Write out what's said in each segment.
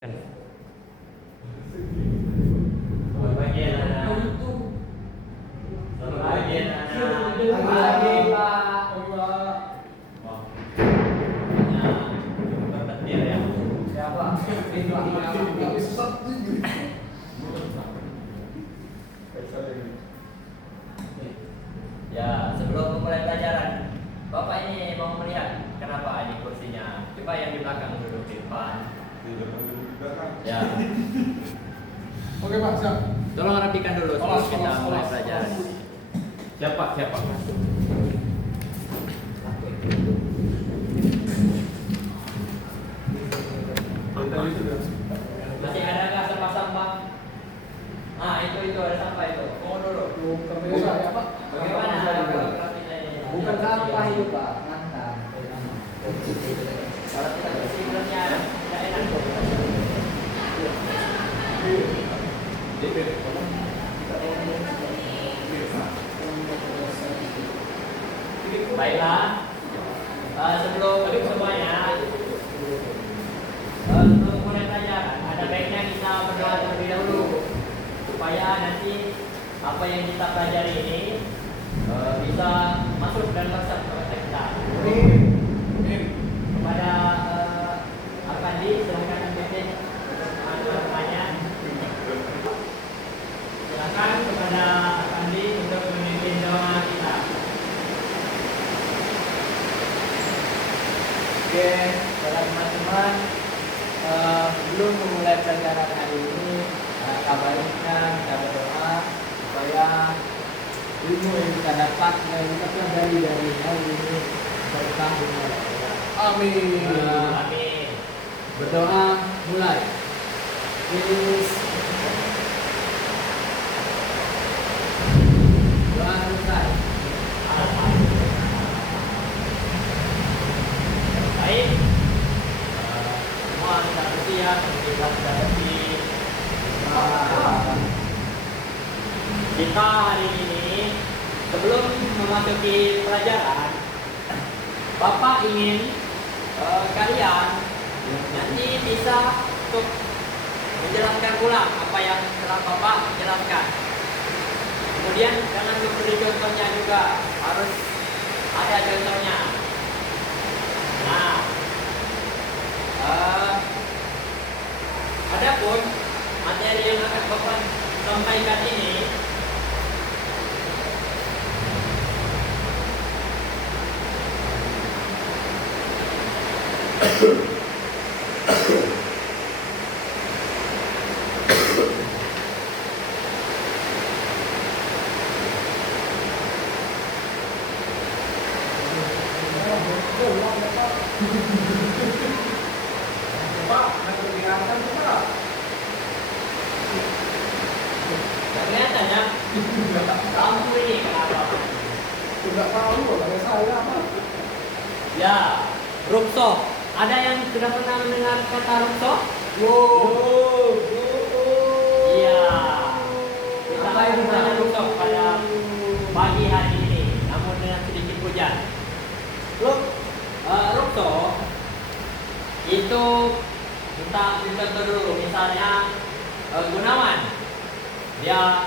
Ya, sebelum memulai pelajaran, Bapak ini mau melihat kenapa ini kursinya. Coba yang di belakang duduk di depan. Ya. Oke Pak, siap. Tolong rapikan dulu sebelum kita mulai pelajaran. Siapa? Masih ada nggak sampah-sampah? Nah, itu ada sampah itu. Tunggu dulu. Bisa ya Pak? Bagaimana kalau kita ini? Bukan sampah itu Pak, mantan. Kalau kita bersih mulutnya tidak enak. Baiklah. Sebelum semuanya, sebelum mulai pelajaran, ada baiknya kita berdoa terlebih dahulu supaya nanti apa yang kita pelajari ini bisa masuk dan meresap ke otak kita. Kepada Arkandi, silakan pimpin doanya. Silakan kepada Arkandi untuk memimpin doa kita. Oke, para teman-teman, sebelum memulai pelajaran hari ini, kabarnya kita berdoa supaya ilmu yang kita dapat yang kita pelajari dari hari ini berkah dengan Allah. Amin. Amin. Berdoa mulai. Please. Doa selesai. Baik. Semua kita bersiap, kita sudah bersih. Kita hari ini sebelum memasuki pelajaran, Bapak ingin kalian nanti bisa untuk menjelaskan ulang apa yang telah Bapak jelaskan. Kemudian jangan memberi contohnya juga, harus ada contohnya. Nah, adapun materi yang akan Bapak sampaikan ini Pak, nanti kelihatan tuh Pak. kelihatan ya. Kamu ini kenapa? Sudah tahu oleh saya Pak. Ya, rukso. Ada yang sudah pernah mendengar kata rukso? Iya. Kita akan belajar rukso pada pagi hari ini, namun dengan sedikit hujan. Rukso itu kita ambil contoh dulu. Misalnya Gunawan, dia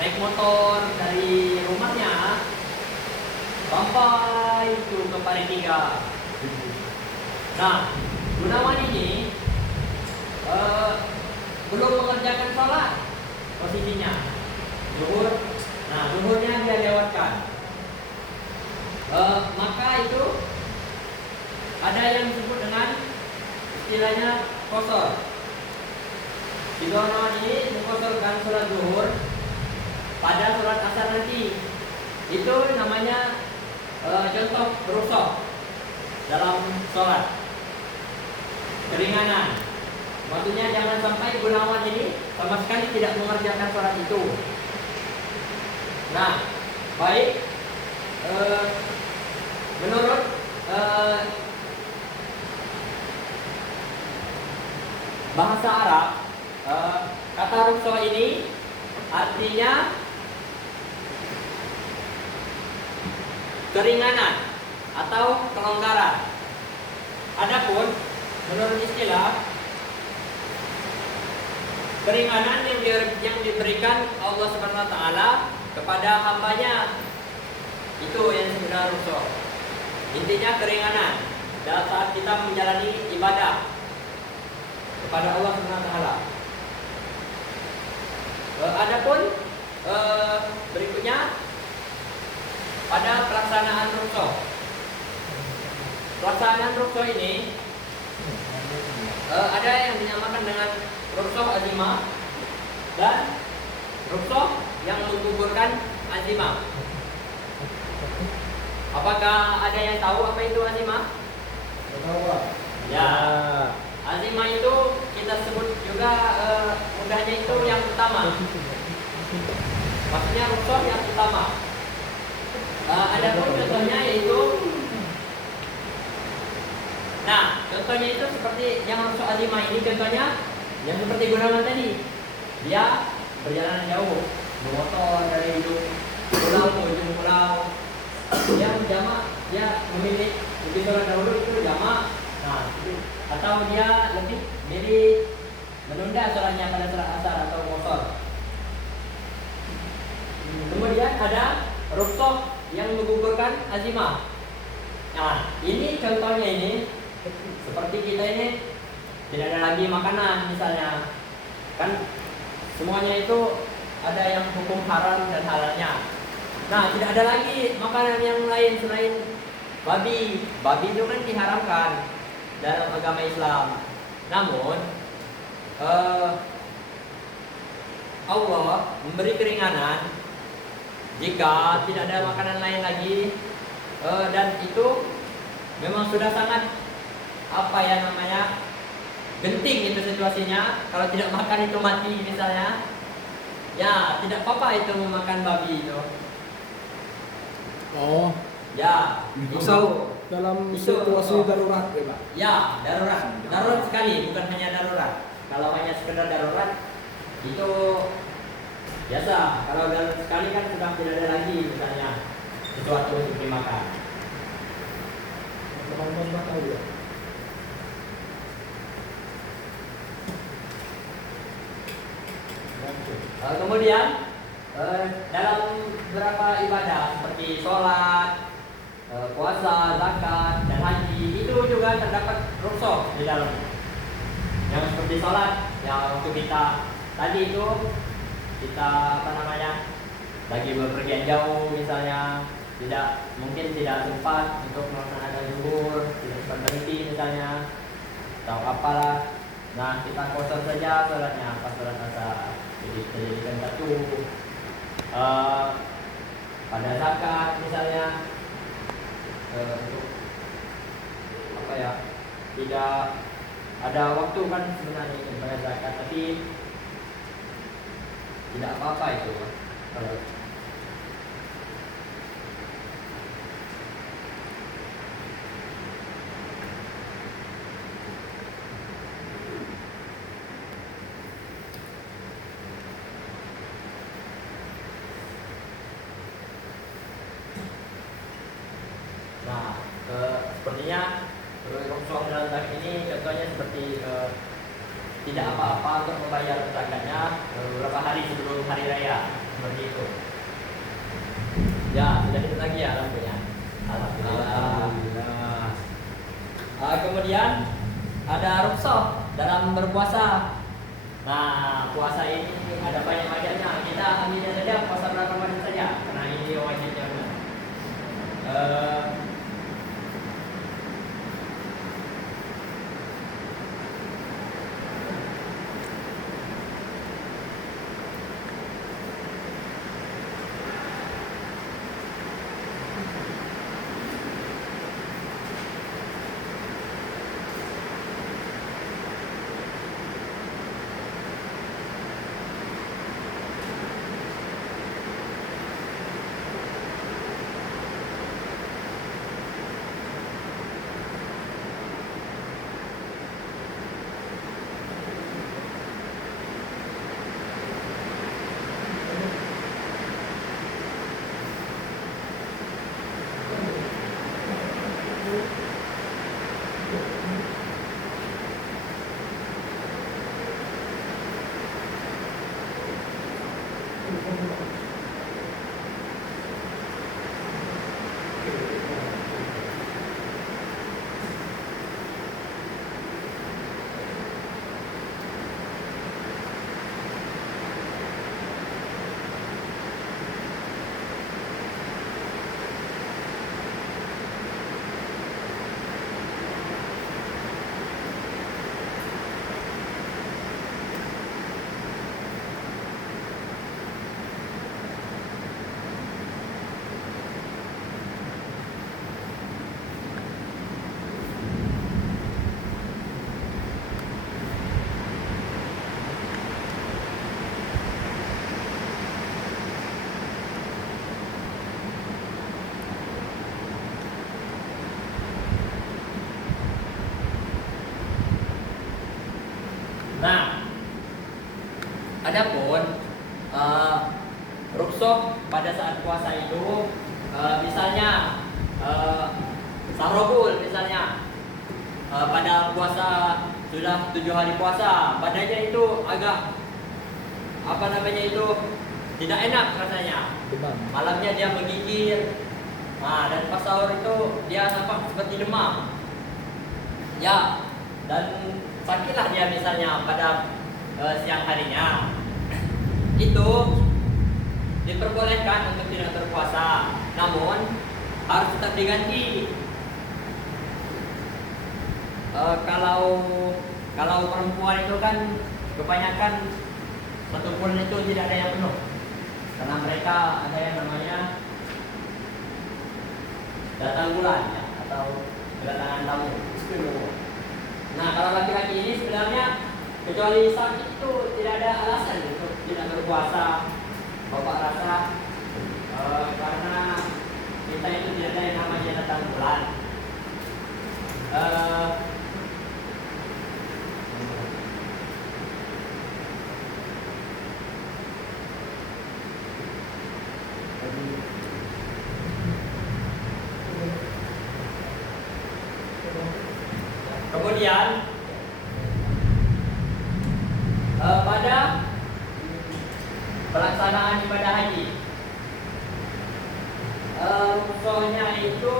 naik motor dari rumahnya sampai itu ke Paritiga. Nah, Gunawan ini belum mengerjakan sholat posisinya zuhur. Nah, zuhurnya dia lewatkan. Maka itu ada yang disebut dengan istilahnya qashar. Si Gunawan ini mengqasharkan sholat zuhur pada sholat asar nanti. Itu namanya contoh rukhsah dalam sholat, keringanan. Maksudnya jangan sampai Gunawan ini sama sekali tidak mengerjakan sholat itu. Nah, baik. Menurut bahasa Arab, kata rukhsah ini artinya keringanan atau kelonggaran. Adapun menurut istilah keringanan yang diberikan Allah Subhanahu wa taala kepada hambanya. Itu yang sebenarnya rukhsah. Intinya keringanan dalam saat kita menjalani ibadah kepada Allah Subhanahu wa taala. Adapun berikutnya pada pelaksanaan rukhsah. Pelaksanaan rukhsah ini ada yang dinamakan dengan rukhsah azimah dan rukhsah yang menggugurkan azimah. Apakah ada yang tahu apa itu azimah? Tahu Pak? Ya, azimah itu kita sebut juga mudahnya itu yang utama. Maksudnya rukhsah yang utama. Ada pun contohnya yaitu, nah contohnya itu seperti yang rukhsah azimah ini, contohnya yang seperti Gunawan tadi, dia perjalanan jauh, bermotor dari ujung pulau ke ujung pulau, dia menjamak, dia memilih lebih sholat dahulu itu jamak. Nah, atau dia lebih milih menunda sholatnya pada sholat asar atau qashar. Kemudian ada rukhsah yang menggugurkan azimah. Nah, ini contohnya ini seperti kita ini tidak ada lagi makanan misalnya, kan semuanya itu ada yang hukum haram dan halalnya. Nah, tidak ada lagi makanan yang lain selain babi. Babi itu kan diharamkan dalam agama Islam. Namun Allah memberi keringanan jika tidak ada makanan lain lagi, dan itu memang sudah sangat apa ya namanya genting itu situasinya. Kalau tidak makan itu mati misalnya, ya tidak apa-apa itu memakan babi itu. Oh, Ya, asal dalam situasi darurat ya Pak? Ya, darurat sekali, bukan hanya darurat. Kalau hanya sekedar darurat itu biasa. Kalau darurat sekali kan sudah tidak ada lagi misalnya sesuatu untuk dimakan. Teman-teman tahu ya? Kemudian dalam beberapa ibadah seperti sholat, puasa, zakat, dan haji itu juga terdapat rukhsah di dalam. Yang seperti sholat, yang waktu kita tadi itu kita apa namanya lagi bepergian jauh misalnya, mungkin tidak sempat untuk melaksanakan zuhur, tidak sempat berhenti misalnya atau apalah. Nah, kita qashar saja sholatnya pas sholat asar. Jadi kita jadikan satu. Pada zakat misalnya, untuk apa ya, tidak ada waktu kan sebenarnya pada zakat, tapi tidak apa-apa itu kalau sepertinya rukhsah dalam zakat ini contohnya seperti tidak apa-apa untuk membayar zakatnya beberapa hari sebelum hari raya, seperti itu. Ya, sudah kita lagi ya lampunya. Alhamdulillah. Kemudian ada rukhsah dalam berpuasa. Nah, puasa ini ada banyak macamnya. Kita ambilnya saja puasa berapa Ramadan saja, karena ini wajibnya. Nah, adapun rukshoh pada saat puasa itu, misalnya sahrobul misalnya, pada puasa sudah 7 hari puasa, badannya itu agak tidak enak rasanya. Demam. Malamnya dia menggigil. Nah, dan pas sahur itu dia nampak seperti demam. Ya, dan sakitlah dia misalnya pada siang harinya. Itu diperbolehkan untuk tidak berpuasa, namun harus tetap diganti. Kalau perempuan itu kan kebanyakan satu bulan itu tidak ada yang penuh, karena mereka ada yang namanya datang bulan ya, atau kedatangan tamu. Nah, kalau laki-laki ini sebenarnya kecuali sakit itu tidak ada alasan untuk tidak berpuasa. Bapak rasa karena kita itu tidak ada yang namanya datang bulan. Kemudian pada pelaksanaan ibadah haji, rukshohnya itu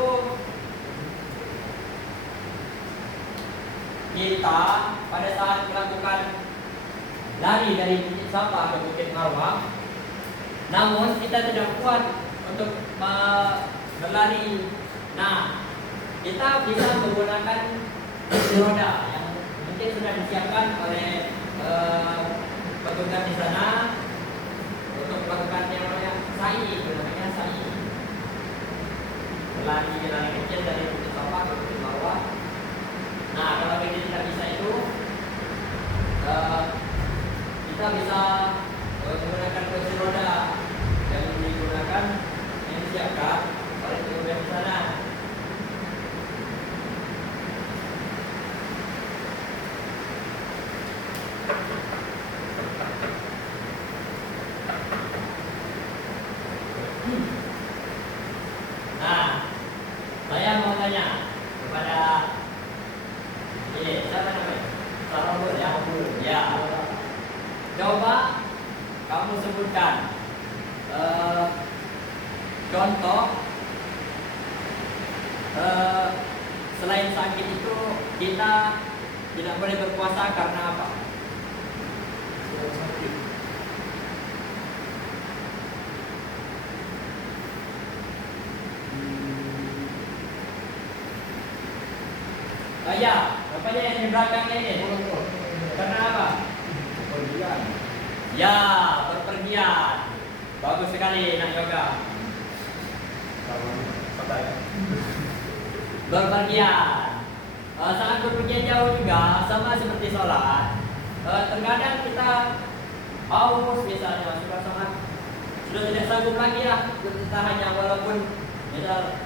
kita pada saat melakukan lari dari Bukit Safa ke Bukit Marwah, namun kita tidak kuat untuk berlari. Nah, kita bisa menggunakan kursi roda yang mungkin sudah disiapkan oleh petugas di sana untuk melakukan yang namanya sa'i, berlari kecil dari Bukit Safa ke Bukit Marwah. Nah, kalau kita tidak bisa itu, kita bisa menggunakan kursi roda yang disiapkan oleh petugas di sana. Nah, saya mau tanya kepada siapa namanya? Sarobul ya? Ya. Coba kamu sebutkan contoh selain sakit itu kita tidak boleh berpuasa karena apa? Sakit. Ya, rupanya yang di belakangnya ini. Karena apa? Pergian. Ya, berpergian. Bagus sekali nak yoga. Berpergian. Saat berpergian jauh juga sama seperti sholat. Terkadang kita haus misalnya, sudah tidak sanggup lagi lah bertahannya, walaupun misal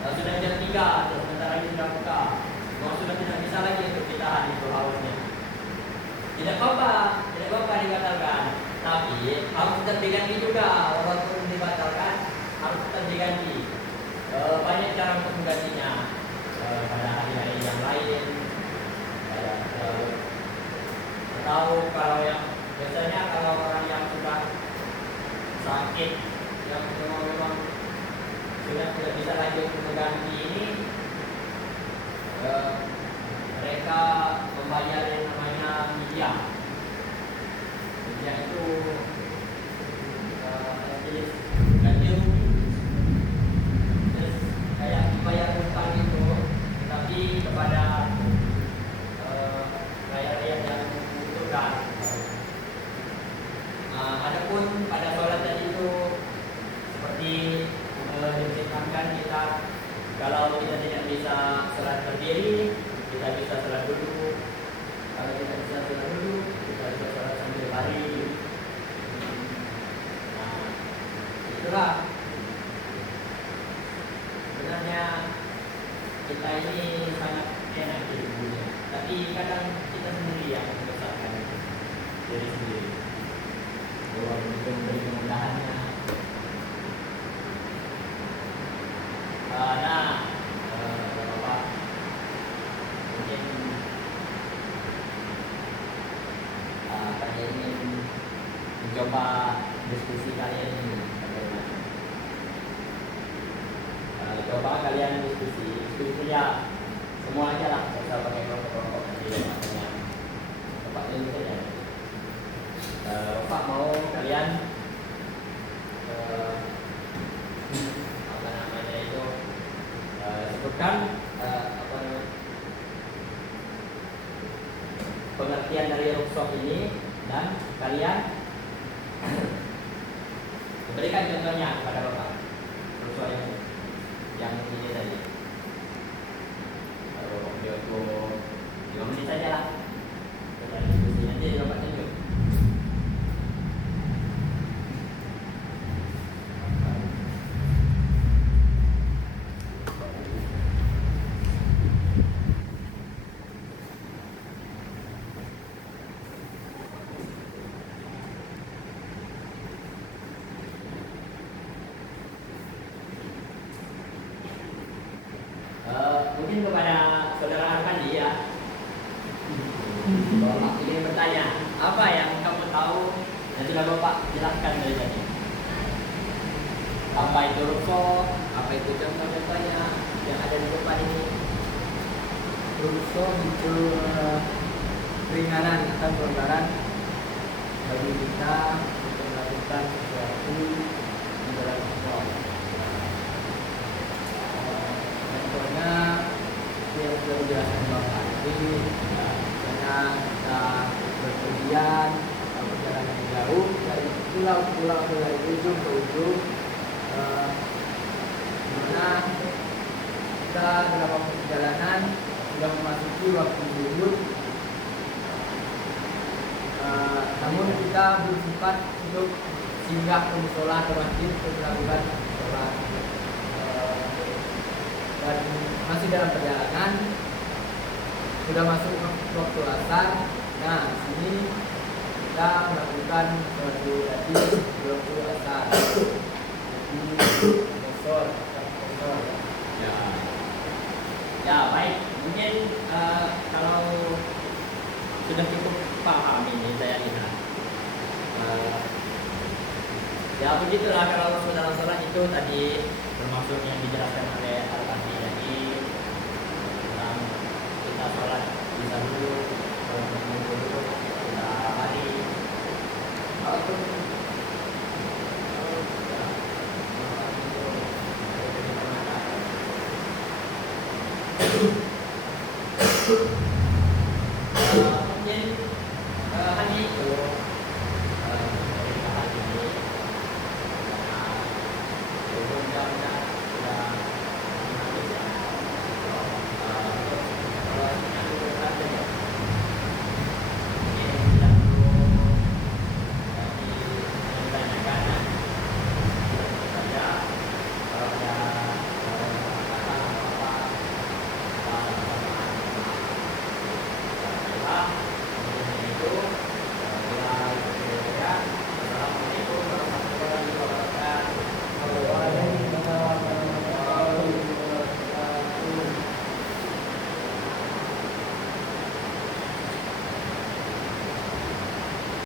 sudah jam 3 atau sebentar lagi sudah buka, sudah tidak bisa lagi untuk ditahan itu hausnya. Tidak apa-apa dibatalkan, tapi harus tetap diganti juga. Walaupun dibatalkan harus tetap diganti. Banyak cara untuk menggantinya pada hari-hari yang lain. Atau kalau yang biasanya kalau orang yang sudah sakit, yang memang sudah tidak bisa lagi untuk mengganti ini, mereka membayar yang namanya fidyah. Fidyah itu jenis ganti rugi. Terus kayak membayar utang itu, tapi kepada rakyat yang membutuhkan. Adapun pada sholat tadi itu seperti diperintahkan kita, kalau kita tidak bisa sholat berdiri, kita bisa sholat duduk. Kalau kita bisa sholat duduk, kita bisa sholat sambil lari. Nah, itulah sebenarnya kita ini sangat enak di dunia, tapi kadang kita sendiri yang membesarkan itu. diri sendiri. Untuk memberi kemudahannya. Bapak mungkin saya ingin mencoba diskusi kalian ini bagaimana? Coba kalian diskusinya semua aja lah, tidak usah pakai kelompok-kelompok nanti dengan Bapak ini saja. Bapak mau kalian apa namanya itu sebutkan pengertian dari ruksoh ini dan kalian berikan contohnya kepada Bapak ruksoh yang ini tadi. Kalau dia 5 menit saja lah kita diskusi, nanti Bapak tunjuk. Mungkin kepada saudara Arkandi ya. Bapak ingin bertanya, apa yang kamu tahu dan sudah Bapak jelaskan dari tadi? Apa itu ruksoh? Apa itu contoh-contohnya yang ada di depan ini? Ruksoh itu keringanan atau pelonggaran bagi kita untuk melakukan sesuatu di dalam Islam. Contohnya yang sudah dijelaskan Bapak tadi, misalnya kita berpergian atau perjalanan yang jauh dari pulau ke pulau atau dari ujung ke ujung, di mana kita dalam perjalanan sudah memasuki waktu zuhur, namun kita bersempat untuk singgah ke musola atau masjid untuk melakukan sholat, dan masih dalam perjalanan sudah masuk waktu asar. Nah, di sini kita melakukan suatu tadi waktu asar, jadi kosor. Ya baik, mungkin kalau sudah cukup paham ini saya lihat. Ya begitulah kalau saudara-saudara itu tadi termasuk yang dijelaskan oleh Al-Fahmi tadi tentang kita sholat bisa dulu,